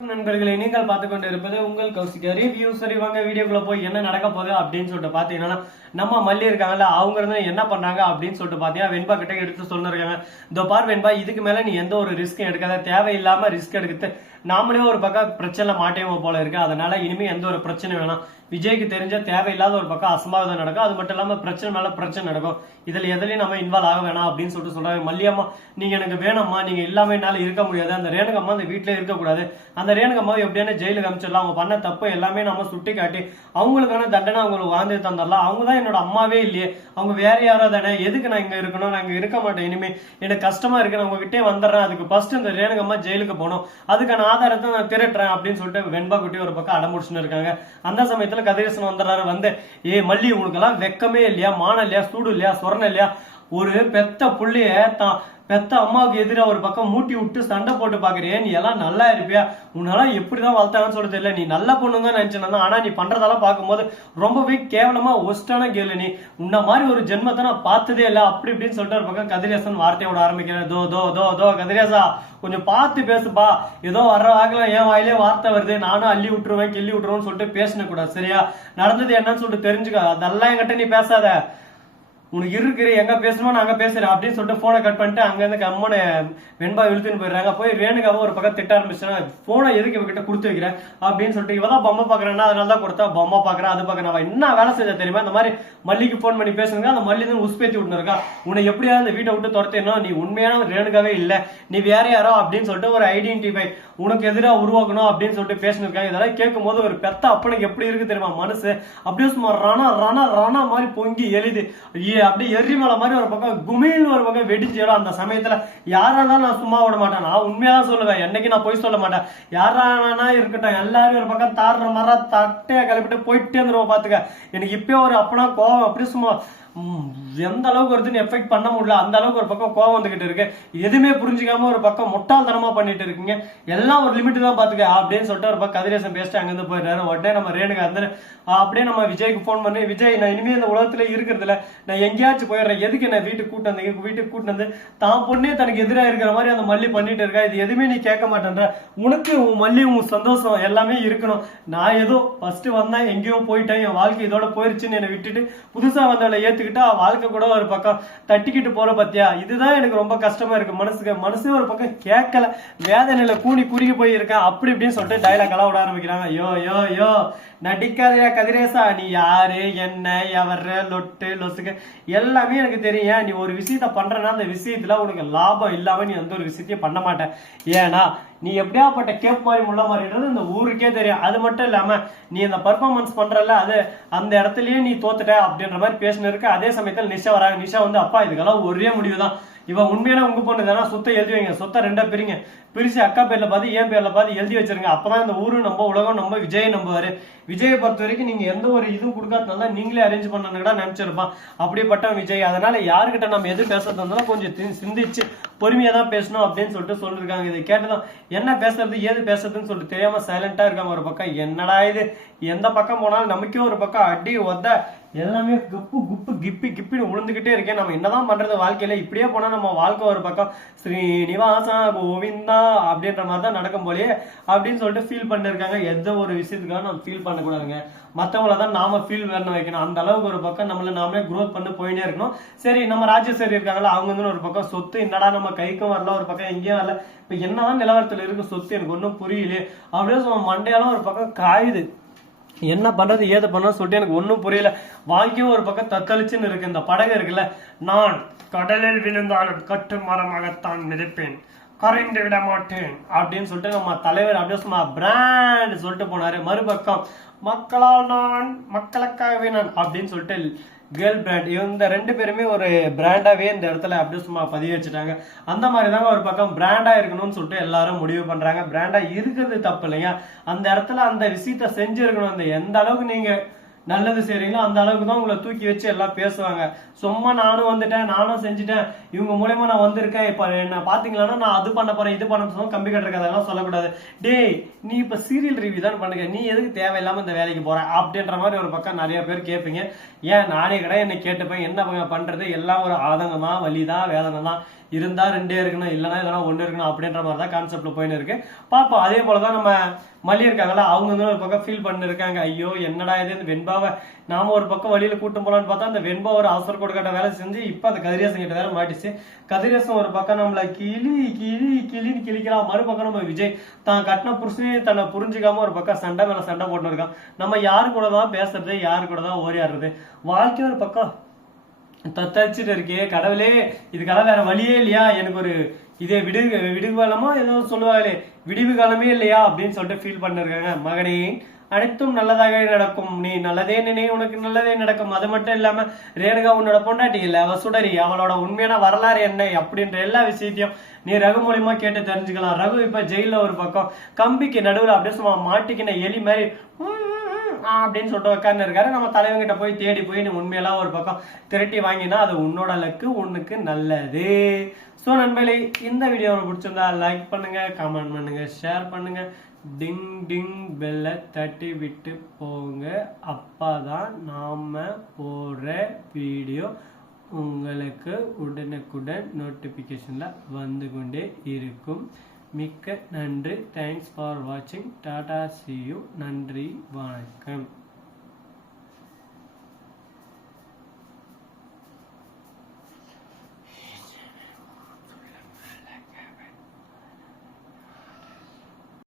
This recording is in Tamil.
நண்பர்களை நீங்கள் பார்த்து கொண்டு இருப்பது உங்கள் கௌசிகா ரிவ்யூ. சரி வாங்க வீடியோக்குள்ள போய் என்ன நடக்க போகுது அப்படின்னு சொல்லிட்டு பாத்தீங்கன்னா, நம்ம மல்லி இருக்காங்கல்ல, அவங்க இருந்து என்ன பண்றாங்க அப்படின்னு சொல்லிட்டு பாத்தீங்கன்னா வெண்பா கிட்ட எடுத்து சொல்லிருக்காங்க. இதோ பார் வெண்பா, இதுக்கு மேல நீ எந்த ஒரு ரிஸ்க்கும் எடுக்காத, தேவையில்லாம ரிஸ்க் எடுக்கிறது நாமளே ஒரு பக்கம் பிரச்சனை மாட்டேமோ போல இருக்கு. அதனால இனிமே எந்த ஒரு பிரச்சனை வேணாம். விஜய்க்கு தெரிஞ்ச தேவையில்லாத ஒரு பக்கம் அசம்பாவிதம் நடக்கும். அது மட்டும் இல்லாம பிரச்சனை மேல பிரச்சனை நடக்கும். இதுல எதுலயும் நம்ம இன்வால்வ் ஆக வேணாம் அப்படின்னு சொல்லிட்டு சொல்றாங்க. மல்லியம்மா, நீங்க எனக்கு வேணாம்மா, நீங்க இல்லாம என்னால இருக்க முடியாது. அந்த ரேணுகம்மா அந்த வீட்டுல இருக்கக்கூடாது. அந்த ரேணுகம்மா எப்படியான ஜெயிலுக்கு அனுப்பிச்சிடலாம். அவங்க பண்ண தப்பு எல்லாமே நம்ம சுட்டி காட்டி அவங்களுக்கான தண்டனை அவங்களுக்கு வாழ்ந்து தந்துடலாம். அவங்க தான் என்னோட அம்மாவே இல்லையே, அவங்க வேற யாரோ தானே. எதுக்கு நான் இங்க இருக்கணும்? நான் இங்க இருக்க மாட்டேன். இனிமே எனக்கு கஷ்டமா இருக்கு, நான் உங்ககிட்டே வந்துடுறேன். அதுக்கு ஃபர்ஸ்ட் இந்த ரேணுகம்மா ஜெயிலுக்கு போகணும், அதுக்கான ஆதாரத்தை நான் திரட்டுறேன் அப்படின்னு சொல்லிட்டு வெண்பா குட்டி ஒரு பக்கம் அடமுடிச்சுன்னு இருக்காங்க. அந்த சமயத்துல கதிரேசன் வந்துடுறாரு. வந்து, ஏ மல்லி, உனக்கு எல்லாம் வெக்கமே இல்லையா, மானம் இல்லையா, சூடு இல்லையா, சொரணம் இல்லையா? ஒரு பெத்த புள்ளைய தான் பெத்த அம்மாவுக்கு எதிராக ஒரு பக்கம் மூட்டி விட்டு சண்டை போட்டு பாக்குறியே, நீ எல்லாம் நல்லா இருப்பியா? உன்னால எப்படிதான் வளர்த்தாங்கன்னு சொல்ல தெரியல. நீ நல்ல பொண்ணு தான் நினைச்சேன், ஆனா நீ பண்றதெல்லாம் பார்க்கும்போது ரொம்பவே கேவலமா ஒஸ்டான கேளு. நீ உன்ன மாதிரி ஒரு ஜென்மத்தை நான் பார்த்ததே இல்லை, அப்படி இப்படின்னு சொல்லிட்டு ஒரு பக்கம் கதிரேசன் வார்த்தையோட ஆரம்பிக்கிறேன். தோ தோ தோ தோ கதிரேசா, கொஞ்சம் பார்த்து பேசுப்பா. ஏதோ வர்ற வாக்கில என் வாயிலே வார்த்தை வருது, நானும் அள்ளி விட்டுருவேன் கிள்ளி விட்டுருவேன்னு சொல்லிட்டு பேசின கூடாது, சரியா? நடந்தது என்னன்னு சொல்லிட்டு தெரிஞ்சுக்க. அதெல்லாம் என்கிட்ட நீ பேசாத. உனக்கு இருக்கிற எங்க பேசணும் நாங்க பேசுறேன் அப்படின்னு சொல்லிட்டு போனை கட் பண்ணிட்டு அங்க இருந்து கம்மன வெண்பா இழுத்துன்னு போயிடுறாங்க. போய் ரேணுகாவை ஒரு பக்கம் திட்ட ஆரம்பிச்சுன்னா, போனை எதுக்கு இவகிட்ட கொடுத்து வைக்கிறேன் அப்படின்னு சொல்லிட்டு, இவதான் பொம்மை பாக்குறேன்னா அதனால தான் கொடுத்தா, பொம்மை பாக்குறேன் அது பாக்குறேன். அவன் என்ன வேலை செஞ்சா தெரியுமா? இந்த மாதிரி மல்லிக்கு போன் பண்ணி பேசுங்க, அந்த மல்லி தான் உஸ்பேத்தி விட்டுருக்கா. உன்னை எப்படியாவது இந்த வீட்டை விட்டு துரத்தணும், நீ உண்மையான ரேணுகாவே இல்ல, நீ வேற யாரோ அப்படின்னு சொல்லிட்டு ஒரு ஐடென்டிஃபை உனக்கு எதிராக உருவாக்கணும் அப்படின்னு சொல்லிட்டு பேசினிருக்காங்க. இதெல்லாம் கேட்கும் போது ஒரு பெத்த அப்பனுக்கு எப்படி இருக்கு தெரியுமா மனசு? அப்படியே சும்மா ரணா ரணா ரணா மாதிரி பொங்கி எழுது அப்படியே எரிமலை மாதிரி ஒரு பக்கம் குமிழ்னு ஒரு பக்கம் வெடிச்சிடும். அந்த சமயத்துல யாராலும் நான் சும்மா விட மாட்டேன், நான் உண்மையாதான் சொல்லுவேன், என்னைக்கு நான் போய் சொல்ல மாட்டேன். யாரானா இருக்கட்டும், எல்லாரும் ஒரு பக்கம் தாடுற மாதிரி தட்டையா கிளப்பிட்டு போயிட்டே இருந்துருவோம். பாத்துக்க, எனக்கு இப்பயே ஒரு அப்பனா கோவம் அப்படியே சும்மா எந்த அளவுக்கு வருதுன்னு எஃபெக்ட் பண்ண முடியல, அந்த அளவுக்கு ஒரு பக்கம் கோவம் வந்துகிட்டு இருக்கு. எதுவுமே புரிஞ்சுக்காம ஒரு பக்கம் முட்டாள்தனமா பண்ணிட்டு இருக்கீங்க, எல்லாம் ஒரு லிமிட் தான் பாத்துக்க அப்படின்னு சொல்லிட்டு ஒரு பக்கம் கதிரேசன் பேசிட்டு அங்கிருந்து போயிடுறாரு. உடனே நம்ம ரேணுகா வந்து அப்படியே நம்ம விஜய்க்கு போன் பண்ணி, விஜய் நான் இனிமே இந்த உலகத்துல இருக்கிறதுல நான் எங்கேயாச்சும் போயிடுறேன், எதுக்கு என்ன வீட்டுக்கு கூட்டு வந்து வீட்டுக்கு கூட்டு வந்து தான் பொண்ணே தனக்கு எதிராக இருக்கிற மாதிரி அந்த மல்லி பண்ணிட்டு இருக்கா, இது எதுவுமே நீ கேட்க மாட்டேன்ற, உனக்கு உன் மல்லி உன் சந்தோஷம் எல்லாமே இருக்கணும். நான் ஏதோ ஃபர்ஸ்ட் வந்தேன் எங்கேயோ போயிட்டேன், என் வாழ்க்கை இதோட போயிருச்சுன்னு என்னை விட்டுட்டு புதுசா வந்தவளை ஏத்துக்கிட்டா வாழ்க்கை கூட ஒரு பக்கம் தட்டிக்கிட்டு போற பத்தியா, இதுதான் எனக்கு ரொம்ப கஷ்டமா இருக்கு. மனசு ஒரு பக்கம் கேட்கல, வேதனையில கூணி குறுகி போய் இருக்கேன் அப்படி இப்படின்னு சொல்லிட்டு டைலாக் எல்லாம் விட ஆரம்பிக்கிறாங்க. யோ யோ யோ நடிக்காதயா கதிரேசா, நீ யாரு என்ன எவர லொட்டு லொசுக்கு எல்லாமே எனக்கு தெரியும். நீ ஒரு விஷயத்த பண்றனா அந்த விஷயத்துல உனக்கு லாபம் இல்லாம நீ எந்த ஒரு விஷயத்தையும் பண்ண மாட்டேன். ஏன்னா நீ எப்படியாப்பட்ட கேப் மாதிரி முள்ள மாதிரின்றது இந்த ஊருக்கே தெரியும். அது மட்டும் இல்லாம நீ இந்த பர்ஃபார்மன்ஸ் பண்றல, அது அந்த இடத்துலயே நீ தோத்துட்ட அப்படின்ற மாதிரி பேசினு இருக்கு. அதே சமயத்துல நிஷா வராங்க. நிஷா வந்து, அப்பா இதுக்கெல்லாம் ஒரே முடிவுதான், இவன் உண்மையான உங்க பொண்ணு தானே, சொத்தை எழுதி வைங்க, சொத்தை ரெண்டா பிரிங்க, பிரிச்சு அக்கா பேர்ல பார்த்து என் பேர்ல பார்த்து எழுதி வச்சிருங்க. அப்பதான் இந்த ஊரு நம்ம உலகம் நம்ம விஜய் நம்புவாரு. விஜயை பொறுத்த வரைக்கும் நீங்க எந்த ஒரு இதுவும் கொடுக்காதனால நீங்களே அரேஞ்ச் பண்ணணும்னா நினைச்சிருப்பான் அப்படிப்பட்ட விஜய். அதனால யாருக்கிட்ட நம்ம எது பேசுறது இருந்தாலும் கொஞ்சம் சிந்திச்சு பொறுமையா தான் பேசணும் அப்படின்னு சொல்லிட்டு சொல்லிருக்காங்க. இதை கேட்டதும் என்ன பேசுறது ஏது பேசுறதுன்னு சொல்லிட்டு தெரியாம சைலண்டா இருக்காங்க. ஒரு பக்கம் என்னடா இது, எந்த பக்கம் போனாலும் நமக்கே ஒரு பக்கம் அடி ஒத்த எல்லாமே குப்பு குப்பு கிப்பி கிப்பின்னு விழுந்துகிட்டே இருக்கேன். நம்ம என்னதான் பண்றது வாழ்க்கையில, இப்படியே போனா நம்ம வாழ்க்கை ஒரு பக்கம் ஸ்ரீனிவாசா கோவிந்தா அப்படின்ற மாதிரி தான் நடக்கும் போலயே அப்படின்னு சொல்லிட்டு ஃபீல் பண்ணிருக்காங்க. எந்த ஒரு விஷயத்துக்காக நம்ம ஃபீல் பண்ணக்கூடாதுங்க, மற்றவங்கள தான் நாம ஃபீல் பண்ண வைக்கணும். அந்த அளவுக்கு ஒரு பக்கம் நம்மள நாமளே க்ரோத் பண்ணி போயிட்டே இருக்கணும். சரி, நம்ம ராஜேஸ்வரி இருக்காங்களா, அவங்க வந்து ஒரு பக்கம் சொத்து என்னடா நம்ம கைக்கும் வரல, ஒரு பக்கம் எங்கேயும் வரல, இப்ப என்னதான் நிலவரத்துல இருக்கு சொத்து எனக்கு ஒன்றும் புரியலையே அப்படியே மண்டையாலும் ஒரு பக்கம் காயுது. என்ன பண்றது ஏது பண்ண சொல்லிட்டு எனக்கு ஒன்னும் புரியல. வாழ்க்கையும் ஒரு பக்கம் தத்தளிச்சுன்னு இருக்கு. இந்த படகு இருக்குல்ல, நான் கடலில் விழுந்தாலும் கட்டு மரமாகத்தான் மிதிப்பேன், கரைந்து விட மாட்டேன் அப்படின்னு சொல்லிட்டு நம்ம தலைவர் அப்படியே சும்மா பிராண்ட் சொல்லிட்டு போனாரு. மறுபக்கம் மக்களால் நான் மக்களுக்காகவே நான் அப்படின்னு சொல்லிட்டு கேர்ள் பிராண்ட், இந்த ரெண்டு பேருமே ஒரு பிராண்டாவே இந்த இடத்துல அப்படியே சும்மா பதிவு வச்சுட்டாங்க. அந்த மாதிரி தாங்க ஒரு பக்கம் பிராண்டா இருக்கணும்னு சொல்லிட்டு எல்லாரும் முடிவு பண்றாங்க. பிராண்டா இருக்கிறது தப்பு இல்லைங்க, அந்த இடத்துல அந்த விஷயத்த செஞ்சிருக்கணும். அந்த எந்த அளவுக்கு நீங்க நல்லது செய்றீங்களோ அந்த அளவுக்கு தான் உங்களை தூக்கி வச்சு எல்லாம் பேசுவாங்க. சும்மா நானும் வந்துட்டேன், நானும் செஞ்சுட்டேன், இவங்க மூலயமா நான் வந்திருக்கேன், இப்ப என்ன பாத்தீங்களா நான் அது பண்ண போறேன் இது பண்ண சொன்னா கம்பி கட்டுறதெல்லாம் சொல்லக்கூடாது. டேய், நீ இப்ப சீரியல் ரிவ்யூ தான் பண்ணுங்க, நீ எதுக்கு தேவையில்லாம இந்த வேலைக்கு போற அப்படின்ற மாதிரி ஒரு பக்கம் நிறைய பேர் கேட்பீங்க. ஏன் நானே கடை என்ன கேட்டுப்பேன், என்ன பண்றது, எல்லாம் ஒரு ஆதங்கமா வலிதான் வேதனை தான். இருந்தா 2 இருக்கணும், இல்லைன்னா இல்லைன்னா 1 இருக்கணும் அப்படின்ற மாதிரி தான் கான்செப்ட்ல போயின்னு இருக்கு. பார்ப்போம். அதே போலதான் நம்ம மல்லி இருக்காங்களா, அவங்க வந்து ஒரு பக்கம் ஃபீல் பண்ணி இருக்காங்க. ஐயோ என்னடா இது, இந்த வெண்பாவை நாம ஒரு பக்கம் வழியில கூட்டும் போலான்னு பார்த்தா அந்த வெண்பா ஒரு அவசர கொடுக்கட்ட வேலை செஞ்சு இப்ப அந்த கதிரேசன் கிட்ட வேற மாட்டிச்சு. கதிரேசன் ஒரு பக்கம் நம்மள கிளின்னு கிளிக்கலாம், மறுபக்கம் நம்ம விஜய் தான் கட்டின புருஷனே தன்னை புரிஞ்சுக்காம ஒரு பக்கம் சண்டை மேல சண்டை போட்டு இருக்கான். நம்ம யாரு கூட தான் பேசுறது, யாரு கூட தான் ஓரியாடுறது, வாழ்க்கை ஒரு பக்கம் தத்தளிச்சுட்டு இருக்கே. கடவுளே, இதுக்கெல்லாம் வேற வழியே இல்லையா, எனக்கு ஒரு இதே விடுவு காலமா ஏதோ சொல்லுவாங்களே, விடிவு காலமே இல்லையா அப்படின்னு சொல்லிட்டு ஃபீல் பண்ணிருக்காங்க. மகனே, அனைத்தும் நல்லதாக நடக்கும், நீ நல்லதே நினை, உனக்கு நல்லதே நடக்கும். அது மட்டும் இல்லாம ரேணுகா உன்னோட பொண்டாட்டி இல்ல, அவ சுடரி, அவளோட உண்மையான வரலாறு என்ன அப்படின்ற எல்லா விஷயத்தையும் நீ ரகு மூலியமா கேட்டு தெரிஞ்சுக்கலாம். ரகு இப்ப ஜெயில ஒரு பக்கம் கம்பிக்கு நடுவுல அப்படியே சும்மா மாட்டிக்கின எலி மாதிரி அப்படின்னு சொல்லிட்டு உட்கார்ந்து இருக்காரு. நம்ம தலைவங்கிட்ட போய் தேடி போய் நீ உண்மையெல்லாம் ஒரு பக்கம் திரட்டி வாங்கினா அது உன்னோட லக்கு, உனக்கு நல்லது. ஸோ நண்பர்களே, இந்த வீடியோ உங்களுக்கு பிடிச்சிருந்தா லைக் பண்ணுங்க, கமெண்ட் பண்ணுங்க, ஷேர் பண்ணுங்க, டிங் டிங் பெல்லை தட்டி விட்டு போங்க. அப்பதான் நாம போடுற வீடியோ உங்களுக்கு உடனுக்குடன் நோட்டிபிகேஷன்ல வந்து கொண்டே இருக்கும். மிக்க நன்றி. தேங்க்ஸ் ஃபார் வாட்சிங். Tata, see you. நன்றி, வணக்கம்.